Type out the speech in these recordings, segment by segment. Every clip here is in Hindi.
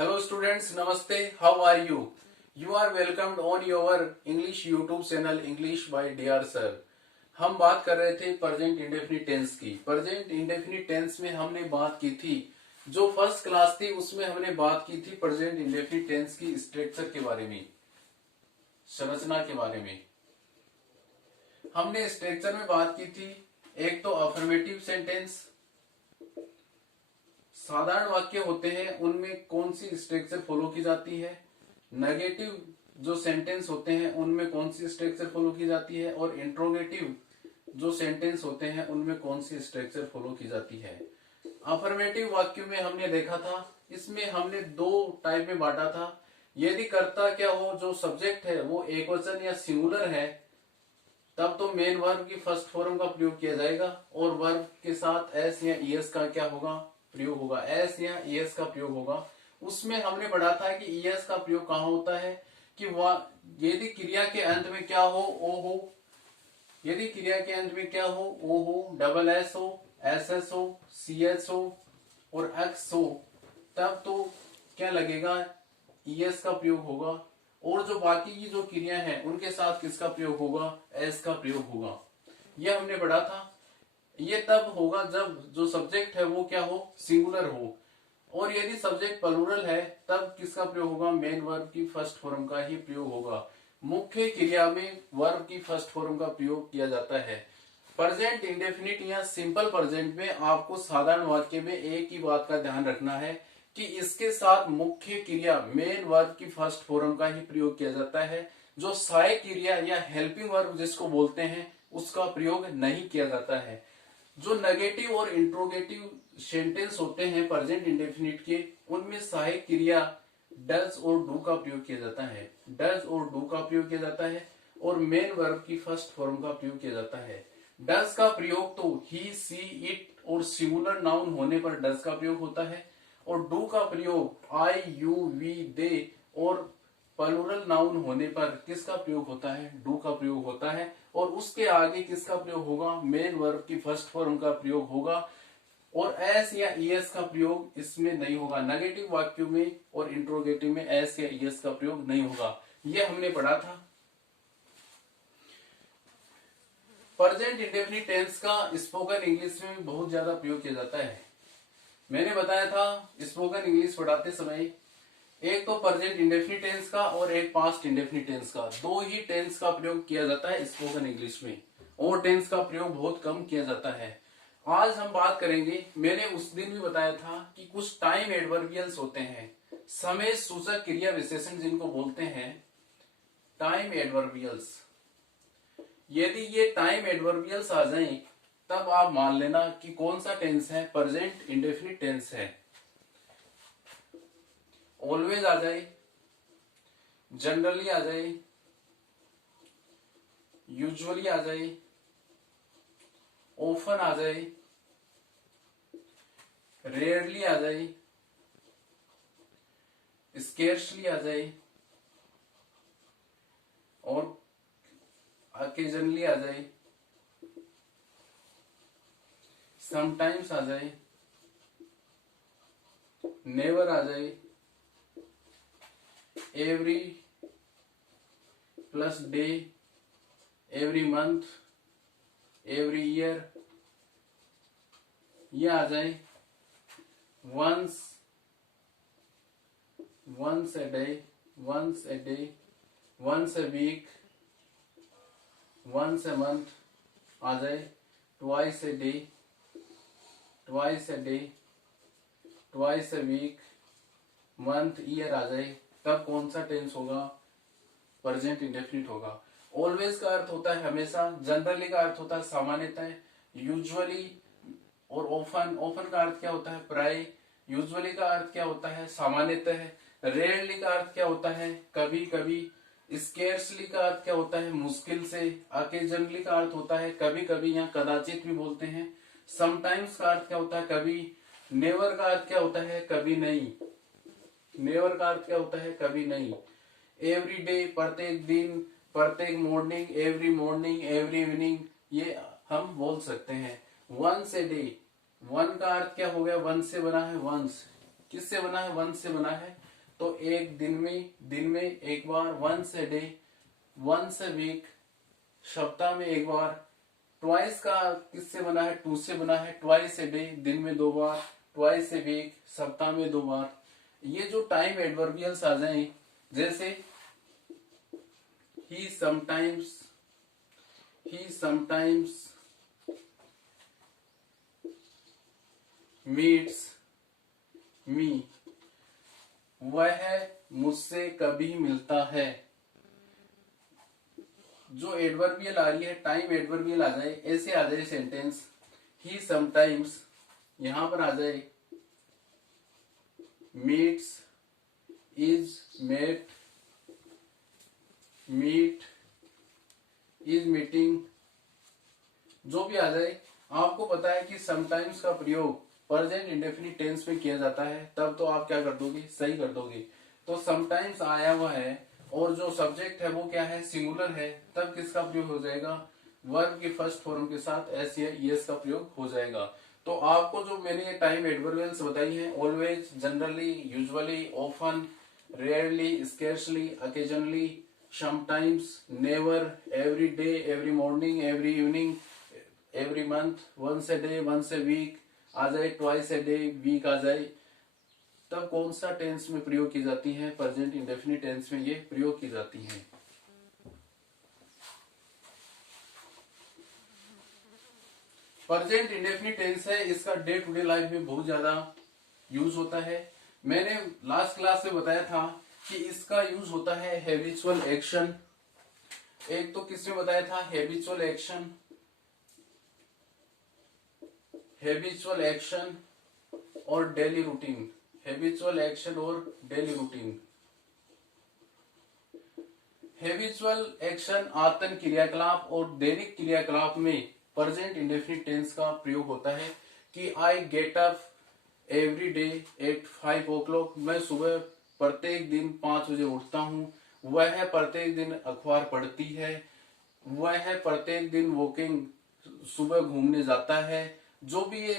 Hello students, Namaste. How are you? You are welcomed on your English YouTube channel English by DR Sir. हम बात कर रहे थे प्रेजेंट इंडेफिनिट टेंस की। प्रेजेंट इंडेफिनिट टेंस में हमने बात की थी, जो फर्स्ट क्लास थी उसमें हमने बात की थी प्रेजेंट इंडेफिनिट टेंस की स्ट्रक्चर के बारे में, संरचना के बारे में। हमने स्ट्रक्चर में बात की थी, एक तो अफर्मेटिव सेंटेंस, साधारण वाक्य होते हैं उनमें कौन सी स्ट्रक्चर फॉलो की जाती है, नेगेटिव जो सेंटेंस होते हैं उनमें कौन सी स्ट्रक्चर फॉलो की जाती है, और इंट्रोगेटिव जो सेंटेंस होते हैं उनमें कौन सी स्ट्रक्चर फॉलो की जाती है। अफर्मेटिव वाक्य में हमने देखा था, इसमें हमने दो टाइप में बांटा था। यदि कर्ता क्या हो, जो सब्जेक्ट है वो एकवचन या सिंगुलर है, तब तो मेन वर्ब की फर्स्ट फॉर्म का प्रयोग किया जाएगा और वर्ब के साथ एस या ईएस का क्या होगा, प्रयोग होगा। एस या ईएस का प्रयोग होगा। उसमें हमने पढ़ा था कि ईएस का प्रयोग कहाँ होता है कि यदि क्रिया के अंत में क्या हो, ओ हो, यदि क्रिया के अंत में क्या हो, ओ हो, डबल एस हो, एस एस हो, सी एच हो और एक्स हो, तब तो क्या लगेगा, ईएस का प्रयोग होगा। और जो बाकी की जो क्रिया है उनके साथ किसका प्रयोग होगा, एस का प्रयोग होगा। यह हमने पढ़ा था। ये तब होगा जब जो सब्जेक्ट है वो क्या हो, सिंगुलर हो, और यदि सब्जेक्ट प्लूरल है तब किसका प्रयोग होगा, मेन वर्ब की फर्स्ट फॉर्म का ही प्रयोग होगा। मुख्य क्रिया में वर्ब की फर्स्ट फॉर्म का प्रयोग किया जाता है। प्रेजेंट इंडेफिनिट या सिंपल प्रेजेंट में आपको साधारण वाक्य में एक ही बात का ध्यान रखना है कि इसके साथ मुख्य क्रिया मेन वर्ब की फर्स्ट फॉर्म का ही प्रयोग किया जाता है। जो सहायक क्रिया या हेल्पिंग वर्ब जिसको बोलते हैं उसका प्रयोग नहीं किया जाता है। जो नेगेटिव और इंट्रोगेटिव सेंटेंस होते हैं प्रेजेंट इंडेफिनिट के, उनमें सहायक क्रिया डज और डू का प्रयोग किया जाता है। डज और डू का प्रयोग किया जाता है और मेन वर्ब की फर्स्ट फॉर्म का प्रयोग किया जाता है। डज का प्रयोग तो ही, सी, इट और सिंगुलर नाउन होने पर डज का प्रयोग होता है, और डू का प्रयोग आई, यू, वी, दे और प्लूरल नाउन होने पर किसका प्रयोग होता है, डू का प्रयोग होता है। और उसके आगे किसका प्रयोग होगा, मेन वर्ब की फर्स्ट फॉर्म का प्रयोग होगा, और एस या ईएस का प्रयोग इसमें नहीं होगा। नेगेटिव वाक्यों में और इंट्रोगेटिव में एस या ईएस का प्रयोग नहीं होगा। यह हमने पढ़ा था। प्रेजेंट इंडेफिनिट टेंस का स्पोकन इंग्लिश में बहुत ज्यादा प्रयोग किया जाता है। मैंने बताया था स्पोकन इंग्लिश पढ़ाते समय एक तो प्रेजेंट इंडेफिनिट टेंस का और एक पास्ट इंडेफिनिट टेंस का, दो ही टेंस का प्रयोग किया जाता है स्पोकन इंग्लिश में, और टेंस का प्रयोग बहुत कम किया जाता है। आज हम बात करेंगे, मैंने उस दिन भी बताया था कि कुछ टाइम एडवर्बियल्स होते हैं, समय सूचक क्रिया विशेषण जिनको बोलते हैं टाइम एडवर्बियल्स। यदि ये टाइम एडवर्बियल्स आ जाएं तब आप मान लेना कि कौन सा टेंस है, प्रेजेंट इंडेफिनिट टेंस है। ऑलवेज आ जाए, जनरली आ जाए, यूजुअली आ जाए, ऑफन आ जाए, रेयरली आ जाए, स्केर्सली आ जाए और अकेजनली आ जाए, समटाइम्स आ जाए, नेवर आ जाए, every plus day, every month, every year, ये आ जाए, once, once a day, once a day, once a week, once a month आ जाए, twice a day, twice a day, twice a week, month, year आ जाए, तब कौन सा टेंस होगा, प्रेजेंट इंडेफिनिट होगा। ऑलवेज का अर्थ होता है हमेशा, जनरली का अर्थ होता है सामान्यतः, यूजुअली और ऑफन, ऑफन का अर्थ क्या होता है, प्राय, यूजुअली का अर्थ क्या होता है, सामान्यतः, रेयरली का अर्थ क्या होता है, कभी कभी, स्केर्सली का अर्थ क्या होता है, मुश्किल से, अकेजनली का अर्थ होता है कभी कभी या कदाचित भी बोलते हैं, समटाइम्स का अर्थ क्या होता है, कभी, नेवर का अर्थ क्या होता है, कभी नहीं, नेवर का अर्थ क्या होता है, कभी नहीं, एवरी डे, प्रत्येक दिन, प्रत्येक मॉर्निंग, एवरी इवनिंग, ये हम बोल सकते हैं। वंस ए डे, वन का अर्थ क्या हो गया, वन से बना है, वंस किससे बना है, वन से बना है, तो एक दिन में एक बार, once a day, once a week, सप्ताह में एक बार। ट्वाइस का किससे बना है? टू से बना है। ट्वाइस ए डे, दिन में 2 बार। ट्वाइस ए वीक, सप्ताह में 2 बार। ये जो टाइम एडवर्बियल्स आ जाएं, जैसे ही समटाइम्स मीट्स मी, वह मुझसे कभी मिलता है। जो एडवर्बियल आ रही है, टाइम एडवर्बियल आ जाए, ऐसे आ जाए सेंटेंस, ही समटाइम्स, यहां पर आ जाए meets, is met, meet, is meeting, जो भी आ जाए। आपको पता है कि समटाइम्स का प्रयोग प्रेजेंट इंडेफिनिट टेंस में किया जाता है, तब तो आप क्या कर दोगे? सही कर दोगे। तो समटाइम्स आया हुआ है और जो सब्जेक्ट है वो क्या है? सिंगुलर है, तब किसका प्रयोग हो जाएगा? वर्ब के फर्स्ट फॉर्म के साथ एस या ईएस का प्रयोग हो जाएगा। तो आपको जो मैंने ये टाइम एडवर्बियल्स बताई हैं, always, generally, usually, often, rarely, scarcely, occasionally, sometimes, never, every day, every morning, every evening, every month, once a day, once a week आ जाए, ट्वाइस ए डे, वीक आ जाए, तब कौन सा टेंस में प्रयोग की जाती है? प्रेजेंट इंडेफिनिट टेंस में ये प्रयोग की जाती है। प्रेजेंट इंडेफिनिट टेंस है, इसका डे टू डे लाइफ में बहुत ज्यादा यूज होता है। मैंने लास्ट क्लास में बताया था कि इसका यूज होता है हैबिचुअल एक्शन। एक तो किसमें बताया था? हैबिचुअल एक्शन, हैबिचुअल एक्शन और डेली रूटीन। हैबिचुअल एक्शन और डेली रूटीन। हैबिचुअल एक्शन आतन क्रियाकलाप और दैनिक क्रियाकलाप में प्रेजेंट इंडेफिनिट टेंस का प्रयोग होता है कि I get up every day at 5 o'clock, मैं सुबह प्रत्येक दिन 5 बजे उठता हूँ। वह प्रत्येक दिन अखबार पढ़ती है। वह प्रत्येक दिन वॉकिंग, सुबह घूमने जाता है। जो भी ये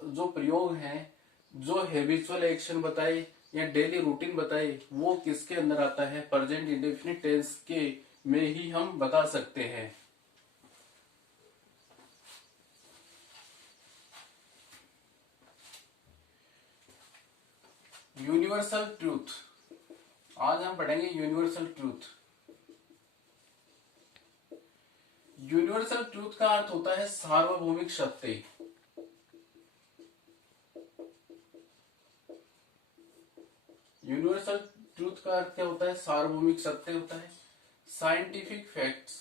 जो प्रयोग हैं, जो हैबिचुअल एक्शन बताए या डेली रूटीन बताए, वो किसके अंदर आता है? प्रेजेंट इंडेफिनिट टेंस के में ही हम बता सकते हैं। यूनिवर्सल ट्रूथ, आज हम पढ़ेंगे यूनिवर्सल ट्रूथ। यूनिवर्सल ट्रूथ का अर्थ होता है सार्वभौमिक सत्य। यूनिवर्सल ट्रूथ का अर्थ क्या होता है? सार्वभौमिक सत्य होता है। साइंटिफिक फैक्ट्स,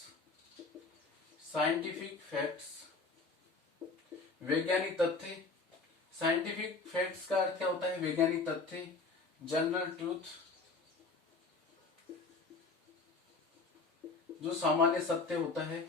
साइंटिफिक फैक्ट्स, वैज्ञानिक तथ्य। साइंटिफिक फैक्ट्स का अर्थ क्या होता है? वैज्ञानिक तथ्य। जनरल ट्रूथ, जो सामान्य सत्य होता है।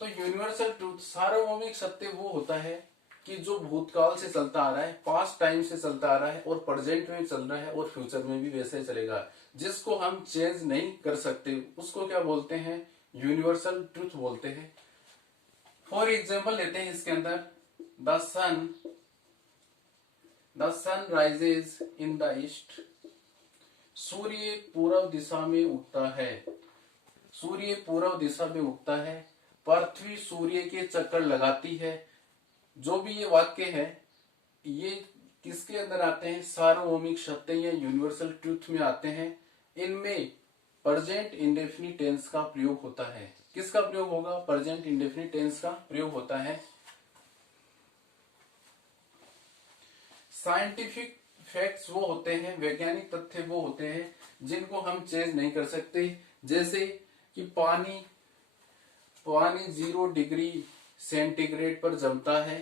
तो यूनिवर्सल ट्रूथ, सार्वभौमिक सत्य वो होता है कि जो भूतकाल से चलता आ रहा है, पास्ट टाइम से चलता आ रहा है और प्रेजेंट में चल रहा है और फ्यूचर में भी वैसे चलेगा, जिसको हम चेंज नहीं कर सकते, उसको क्या बोलते हैं? यूनिवर्सल ट्रूथ बोलते हैं। फॉर एग्जाम्पल लेते हैं इसके अंदर, the sun rises in the east, सूर्य पूर्व दिशा में उगता है। सूर्य पूर्व दिशा में उगता है। पृथ्वी सूर्य के चक्कर लगाती है। जो भी ये वाक्य है, ये किसके अंदर आते हैं? सार्वभौमिक सत्य या यूनिवर्सल ट्रूथ में आते हैं। इनमें प्रेजेंट इंडेफिनिट टेंस का प्रयोग होता है। किसका प्रयोग होगा? प्रेजेंट इंडेफिनिट टेंस का प्रयोग होता है। साइंटिफिक फैक्ट्स वो होते हैं, वैज्ञानिक तथ्य वो होते हैं जिनको हम चेंज नहीं कर सकते। जैसे कि पानी 0 डिग्री सेंटीग्रेड पर जमता है।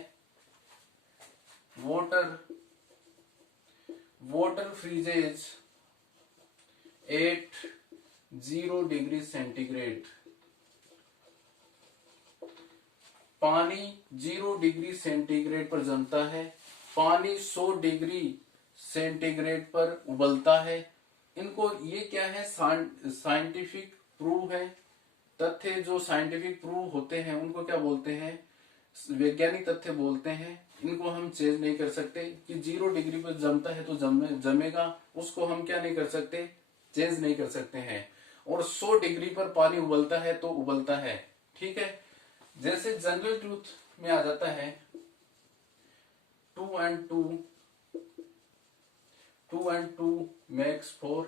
Water freezes at 0 degree centigrade. पानी 0 डिग्री सेंटीग्रेड पर जमता है। पानी 100 डिग्री सेंटीग्रेड पर उबलता है। इनको, ये क्या है? साइंटिफिक प्रूव है। तथ्य जो साइंटिफिक प्रूव होते हैं उनको क्या बोलते हैं? वैज्ञानिक तथ्य बोलते हैं। इनको हम चेंज नहीं कर सकते कि 0 डिग्री पर जमता है तो जमेगा, उसको हम क्या नहीं कर सकते, चेंज नहीं कर सकते हैं। और 100 डिग्री पर पानी उबलता है तो उबलता है, ठीक है। जैसे जनरल ट्रूथ में आ जाता है 2 and 2 makes 4,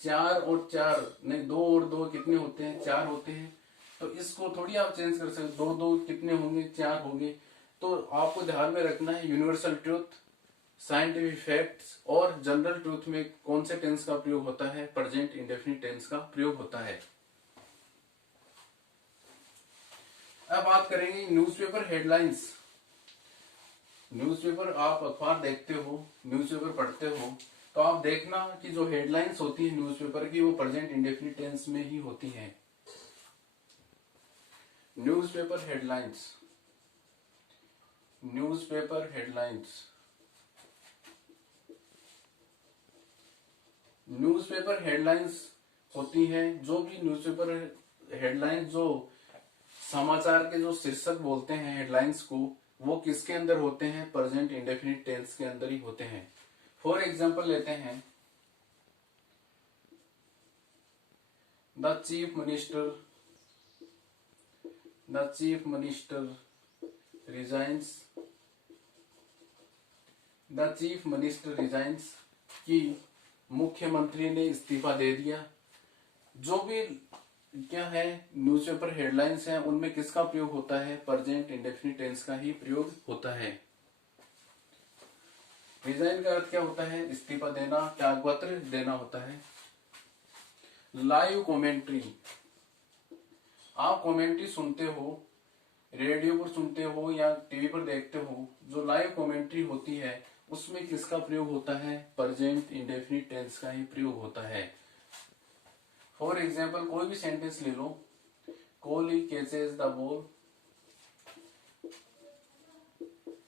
4 और 4 नहीं, 2 और 2 कितने होते हैं, 4 होते हैं। तो इसको थोड़ी आप चेंज कर सकते, 2 2 कितने होंगे, 4 होंगे। तो आपको ध्यान में रखना है यूनिवर्सल ट्रूथ, साइंटिफिक फैक्ट्स और जनरल ट्रूथ में कौन से टेंस का प्रयोग होता है, प्रेजेंट इंडेफिनिट टेंस का प्रयोग होता है। अब बात करेंगे न्यूज़पेपर हेडलाइंस। न्यूज़पेपर, आप अखबार देखते हो, न्यूज़पेपर पढ़ते हो, तो आप देखना कि जो हेडलाइंस होती है न्यूज़पेपर की वो प्रेजेंट इंडेफिनिट टेंस में ही होती हैं। Newspaper headlines, newspaper headlines, newspaper headlines होती हैं। जो भी न्यूज़पेपर हेडलाइंस, जो समाचार के जो शीर्षक बोलते हैं हेडलाइंस को, वो किसके अंदर होते हैं, प्रेजेंट इंडेफिनिट टेंस के अंदर ही होते हैं। फॉर एग्जाम्पल लेते हैं, the chief minister resigns, the chief minister resigns कि मुख्यमंत्री ने इस्तीफा दे दिया। जो भी क्या है न्यूज़पेपर हेडलाइंस हैं, उनमें किसका प्रयोग होता है, प्रेजेंट इंडेफिनिट टेंस का ही प्रयोग होता है। रिजाइन का अर्थ क्या होता है, इस्तीफा देना, त्यागपत्र देना होता है। लाइव कमेंट्री, आप कमेंट्री सुनते हो, रेडियो पर सुनते हो या टीवी पर देखते हो, जो लाइव कमेंट्री होती है उसमें किसका प्रयोग होता है, प्रेजेंट इंडेफिनिट टेंस का ही प्रयोग होता है। फॉर एग्जाम्पल कोई भी सेंटेंस ले लो, Kohli catches the ball,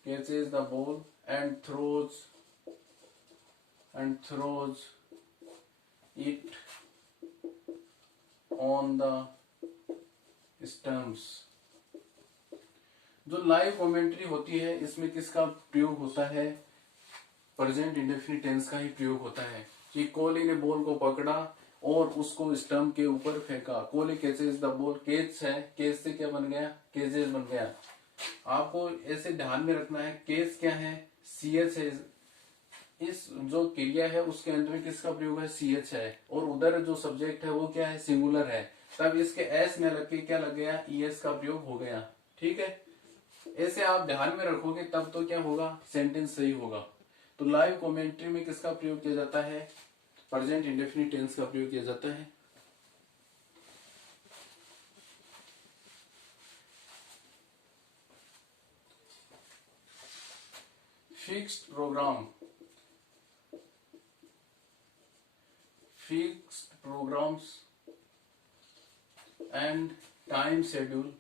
catches the ball and throws it on the stumps. जो लाइव कमेंट्री होती है इसमें किसका प्रयोग होता है, प्रेजेंट इंडेफिनिट टेंस का ही प्रयोग होता है। कि कोहली ने बॉल को पकड़ा और उसको स्टंप के ऊपर फेंका। Kohli catches the ball, catch है, कैच से क्या बन गया, कैचेज बन गया। आपको ऐसे ध्यान में रखना है, कैच क्या है, सीएच है। इस जो क्रिया है उसके अंत में किसका प्रयोग है, सीएच है, और उधर जो सब्जेक्ट है वो क्या है, सिंगुलर है। तब इसके एस में लग के क्या लग गया, ईएस का प्रयोग हो गया, ठीक है। ऐसे आप ध्यान में रखोगे तब तो क्या होगा, सेंटेंस सही होगा। तो लाइव कमेंट्री में किसका प्रयोग किया जाता है, प्रेजेंट इंडेफिनिट टेंस का प्रयोग किया जाता है। Fixed programs and time schedule.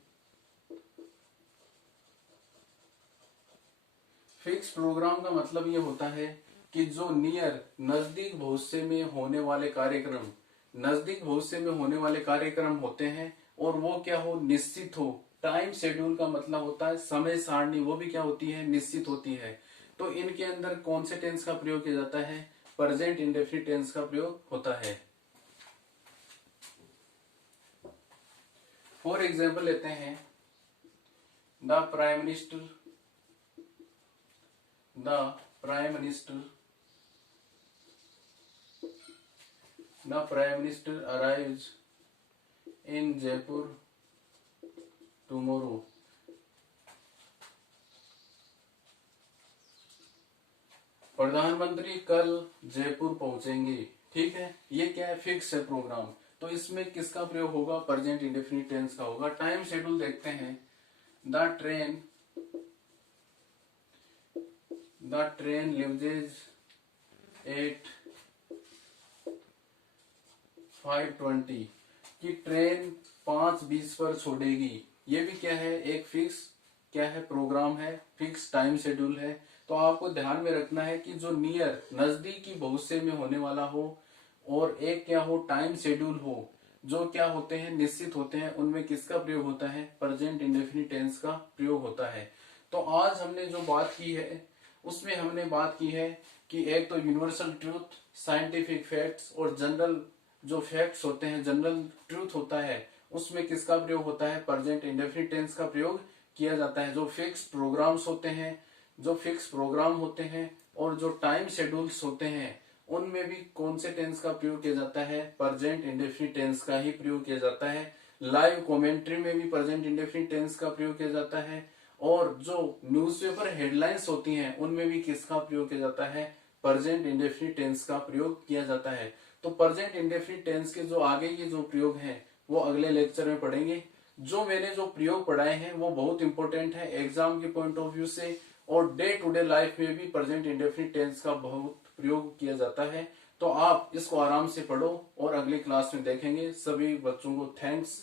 Fix program का मतलब ये होता है कि जो नजदीक भविष्य में होने वाले कार्यक्रम, नजदीक भविष्य में होने वाले कार्यक्रम होते हैं और वो क्या हो, निश्चित हो। टाइम शेड्यूल का मतलब होता है समय सारणी, वो भी क्या होती है, निश्चित होती है। तो इनके अंदर कौन से टेंस का प्रयोग किया जाता है, प्रेजेंट इंडेफिनिट टेंस का प्रयोग होता है। फॉर एग्जाम्पल लेते हैं, the prime minister arrives in Jaipur tomorrow। प्रधानमंत्री कल जयपुर पहुंचेंगे, ठीक है। ये क्या है, फिक्स है प्रोग्राम। तो इसमें किसका प्रयोग होगा, प्रेजेंट इंडेफिनिट टेंस का होगा। टाइम शेड्यूल देखते हैं, द ट्रेन लीव्स एट 5:20 की ट्रेन 5:20 पर छोड़ेगी। ये भी क्या है, एक फिक्स क्या है, प्रोग्राम है, फिक्स टाइम शेड्यूल है। तो आपको ध्यान में रखना है कि जो नजदीकी भविष्य में होने वाला हो और एक क्या हो, टाइम शेड्यूल हो, जो क्या होते हैं, निश्चित होते हैं, उनमें किसका प्रयोग होता है, प्रेजेंट इंडेफिनिट टेंस का प्रयोग होता है। तो आज हमने जो बात की है उसमें हमने बात की है कि एक तो यूनिवर्सल ट्रूथ, साइंटिफिक फैक्ट्स और जनरल जो फैक्ट्स होते हैं, जनरल ट्रूथ होता है, उसमें किसका प्रयोग होता है, प्रेजेंट इंडेफिनिट टेंस का प्रयोग किया जाता है। जो फिक्स प्रोग्राम्स होते हैं, जो फिक्स प्रोग्राम होते हैं और जो टाइम शेड्यूल्स होते हैं, उनमें भी कौन से टेंस का प्रयोग किया जाता है, प्रेजेंट इंडेफिनिट टेंस का ही प्रयोग किया जाता है। लाइव कमेंट्री में भी प्रेजेंट इंडेफिनिट टेंस का प्रयोग किया जाता है और जो न्यूज़पेपर हेडलाइंस होती हैं उनमें भी किसका प्रयोग किया जाता है, प्रेजेंट इंडेफिनिट टेंस का प्रयोग किया जाता है। तो प्रेजेंट इंडेफिनिट टेंस के जो आगे के जो प्रयोग हैं वो अगले लेक्चर में पढ़ेंगे। जो मैंने जो प्रयोग पढ़ाए हैं वो बहुत इंपॉर्टेंट है एग्जाम के पॉइंट ऑफ व्यू से, और डे टू डे लाइफ में भी प्रेजेंट इंडेफिनिट टेंस का बहुत प्रयोग किया जाता है। तो आप इसको आराम से पढ़ो और अगली क्लास में देखेंगे। सभी बच्चों को थैंक्स।